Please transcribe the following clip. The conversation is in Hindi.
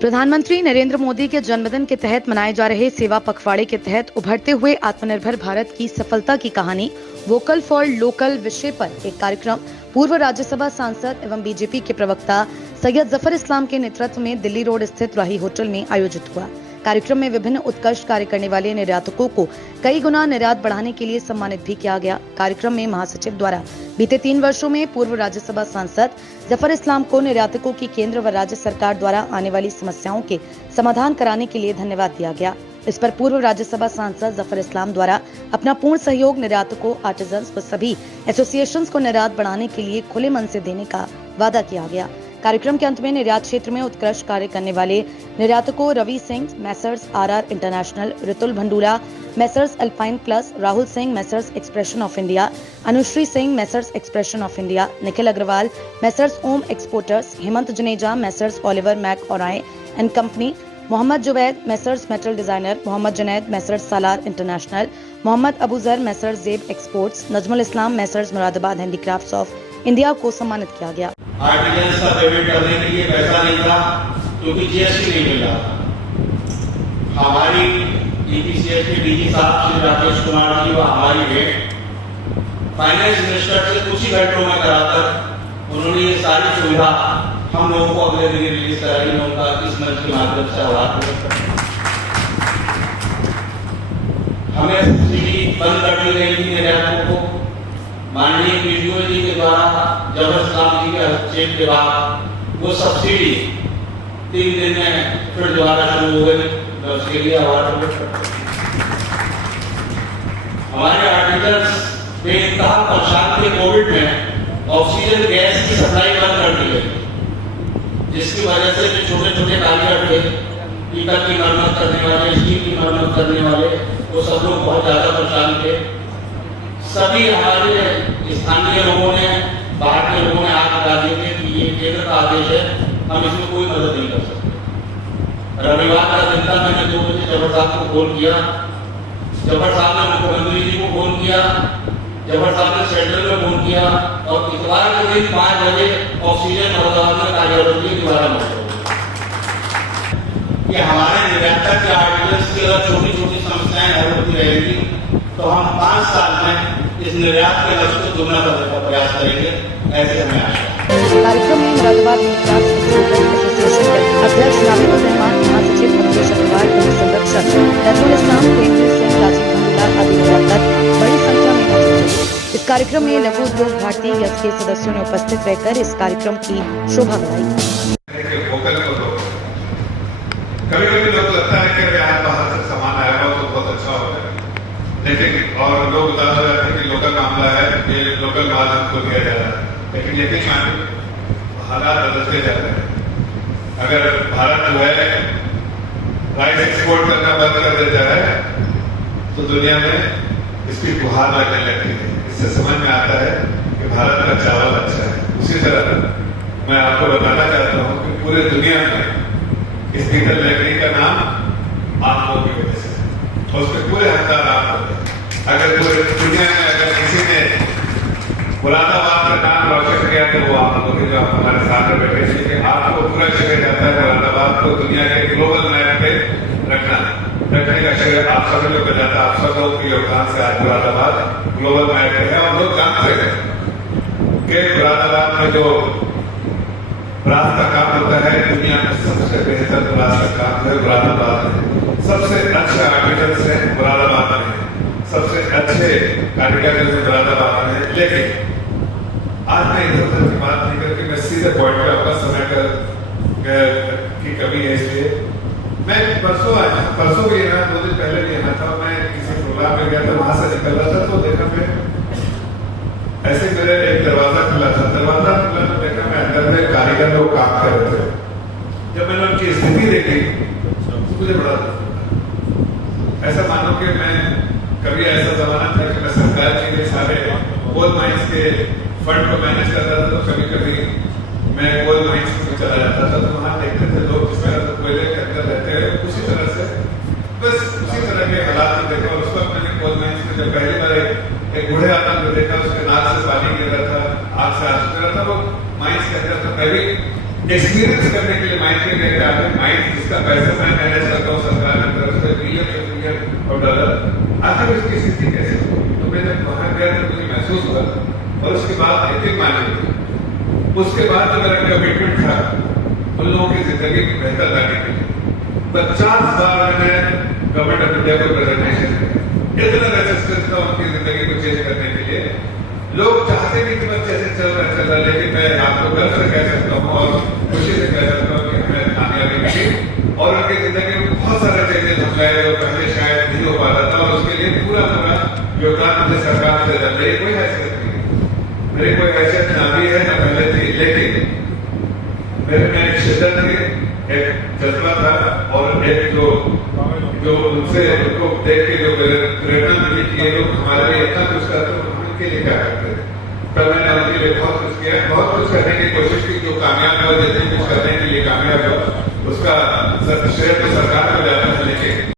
प्रधानमंत्री नरेंद्र मोदी के जन्मदिन के तहत मनाए जा रहे सेवा पखवाड़े के तहत उभरते हुए आत्मनिर्भर भारत की सफलता की कहानी वोकल फॉर लोकल विषय पर एक कार्यक्रम पूर्व राज्यसभा सांसद एवं बीजेपी के प्रवक्ता सैयद जफर इस्लाम के नेतृत्व में दिल्ली रोड स्थित राही होटल में आयोजित हुआ। कार्यक्रम में विभिन्न उत्कृष्ट कार्य करने वाले निर्यातकों को कई गुना निर्यात बढ़ाने के लिए सम्मानित भी किया गया। कार्यक्रम में महासचिव द्वारा बीते 3 वर्षों में पूर्व राज्यसभा सांसद जफर इस्लाम को निर्यातकों की केंद्र व राज्य सरकार द्वारा आने वाली समस्याओं के समाधान कराने के लिए धन्यवाद दिया गया। इस पर पूर्व राज्यसभा सांसद जफर इस्लाम द्वारा अपना पूर्ण सहयोग निर्यातकों, आर्टिजन्स व सभी एसोसिएशंस को निर्यात बढ़ाने के लिए खुले मन से देने का वादा किया गया। कार्यक्रम के अंत में निर्यात क्षेत्र में उत्कृष्ट कार्य करने वाले निर्यातकों Ravi Singh, Messrs RR International, Ritul Bhandura, Messrs Alpine Plus, Rahul Singh, Messrs Expression of India, Anushree Singh, Messrs Expression of India, Nikhil Agarwal, Messrs Om Exporters, Hemant Juneja, Messrs Oliver Mac Oray and Company, Mohammad Juvaid, Messrs Metal Designer, Mohammad Junaid, Messrs Salar International, Mohammad Abuzar, Messrs Zeb Exports, Najmul Islam, Messrs Moradabad Handicrafts of India को सम्मानित किया गया। आर्टिजन्स का पेमेंट करने के लिए पैसा नहीं था क्योंकि जीएसटी नहीं मिल रहा। हमारी ईपीसीएस के डीजी साहब श्री राकेश कुमार जी व हमारी भेंट फाइनेंस मिनिस्टर से कुछ ही घंटों में कराकर उन्होंने ये सारी सुविधा हम लोगों को अगले दिन रिलीज कराई। मैं उनका इस मंच के माध्यम से आभार व्यक्त करता हूं। हमें सब्सिडी बंद कर दी गई थी निर्यातकों को। माननीय पीडीओ जी के द्वारा जफर इस्लाम जी के हस्तक्षेप के बाद वो सब्सिडी 3 दिन में फिर दोबारा शुरू हो गई। मैं उसके लिए आभार व्यक्त करता हूं। हमारे आर्टिकल्स बेइंतहा परेशान थे। कोविड में ऑक्सीजन गैस की सप्लाई बंद कर दी गई, जिसकी वजह से जो छोटे छोटे कारीगर थे, टीका की मरम्मत करने वाले, स्टील की मरम्मत करने वाले, वो सब लोग बहुत ज्यादा परेशान थे। सभी हमारे स्थानीय लोगों ने, बाहर के लोगों ने आग लगा दिए थे कि ये केंद्र का आदेश है, हम इसमें कोई मदद नहीं कर सकते। रविवार का दिन था, मैंने 2 बजे जफर साहब को फोन किया। जफर साहब ने मुख्यमंत्री जी को फोन किया, जफर साहब ने सेंट्रल में फोन किया और इतवार के दिन 5 बजे ऑक्सीजन मुरादाबाद में कार्यालय दोबारा मौजूद कि हमारे निर्यातक के आर्टिकल्स की अगर छोटी छोटी समस्याएं हल होती रहेगी तो हम 5 साल में इस निर्यात के लक्ष्य को दुगना करने का प्रयास करेंगे, ऐसे हमें आशा है। कार्यक्रम में मुरादाबाद एसोसिएशन के अध्यक्ष नाबिल रहमान, महासचिव अखिलेश अग्रवाल, संरक्षक नजमुल इस्लाम, प्रेमवीर सिंह, राजीव भंडूरा आदि निर्यातक बड़ी संख्या में मौजूद थे। इस कार्यक्रम में लघु उद्योग भारती यस के सदस्यों ने उपस्थित रहकर इस कार्यक्रम की शोभा बढ़ाई। कभी कभी लोग लगता है कि आज बाहर से सामान आया हुआ तो बहुत अच्छा होगा, लेकिन और लोग बताते रहते हैं कि लोकल मामला है, ये लोकल माल हमको दिया जा रहा है, लेकिन यकीन हालात बदलते जा रहे हैं। अगर भारत जो है राइस एक्सपोर्ट करना बंद कर देता है तो दुनिया में इसकी गुहार लगने लगती है। इससे समझ में आता है कि भारत का चावल अच्छा है। उसी तरह मैं आपको बताना चाहता हूँ कि पूरे दुनिया में इस पीतल लकड़ी का नाम आप लोगों की वजह से, और उसके पूरे हकदार आप लोग। अगर पूरे दुनिया में अगर किसी ने मुरादाबाद का नाम रोशन किया तो वो आप लोग जो हमारे साथ में बैठे थे कि आपको पूरा श्रेय जाता है मुरादाबाद को दुनिया के ग्लोबल मैप पे रखने का श्रेय आप सभी लोग को जाता है। आप सब लोग के योगदान से आज मुरादाबाद ग्लोबल मैप पे है और लोग जानते हैं कि मुरादाबाद में जो ब्रास का काम होता है, दुनिया में सबसे बेहतर ब्रास का काम है मुरादाबाद में। सबसे अच्छे आर्टिकल्स है मुरादाबाद में, सबसे अच्छे कारीगर मुरादाबाद में। लेकिन आज मैं इधर उधर की बात नहीं करके मैं सीधे पॉइंट पे आपका समय की कमी है, इसलिए मैं परसों भी यहाँ 2 दिन पहले भी यहाँ था। मैं किसी प्रोग्राम में गया था, वहां से निकल रहा था तो देखा मैं ऐसे मेरे एक दरवाजा खुला था तो देखा मैं अंदर में कारीगर लोग काम कर रहे थे। जब मैंने उनकी स्थिति देखी तो मुझे बड़ा ऐसा मानो कि मैं कभी ऐसा जमाना था कि मैं सरकार के सारे कोल माइंस के फंड को मैनेज करता था, तो कभी कभी मैं कोल माइंस में चला जाता था तो वहां देखते थे लोग जिस तरह कोयले के अंदर रहते हैं उसी तरह से, बस उसी तरह के हालात में देखा। उस वक्त मैंने कोल माइंस में जब पहली बार एक बूढ़े आदमी को देखा, उसके नाक से पानी गिर रहा था, आग से आंसू गिर रहा था, वो माइंस के अंदर। तो मैं भी एक्सपीरियंस करने के लिए माइंड के लिए जाते हैं। माइंड जिसका पैसा मैं मैनेज करता हूँ सरकार की तरफ से बिलियन और डॉलर, आखिर इसकी स्थिति कैसे होगी? तो मैं जब वहां गया तो मुझे महसूस हुआ और उसके बाद एक माने उसके बाद जो मेरा कमिटमेंट था उन लोगों की जिंदगी बेहतर लाने के लिए 50 बार मैंने गवर्नमेंट ऑफ इंडिया को प्रेजेंटेशन किया। इतना रेसिस्टेंस था उनकी जिंदगी को चेंज करने के लिए। लोग चाहते नहीं कि बच्चे ऐसे चल रहा, लेकिन मैं आपको गर्व से कह सकता हूँ और खुशी से कह सकता हूँ कि हमें कामयाबी मिली और उनकी जिंदगी में बहुत सारे चेंजेस हो गए जो पहले शायद नहीं हो पा रहा था और उसके लिए पूरा योगदान मुझे सरकार से देना। मेरी कोई हैसियत नहीं, मेरी कोई हैसियत ना भी है ना पहले थी, लेकिन मेरे में एक शिद्दत थी, एक जज्बा था और एक जो उनसे उनको देख के जो प्रेरणा मिली कि ये लोग हमारे लिए इतना कुछ करते हैं, हम उनके लिए क्या करते थे। तब मैंने उनके लिए बहुत कुछ किया, बहुत कुछ करने की कोशिश की। जो कामयाब हुआ, जितने कुछ करने के लिए कामयाब हुआ, उसका श्रेय तो सरकार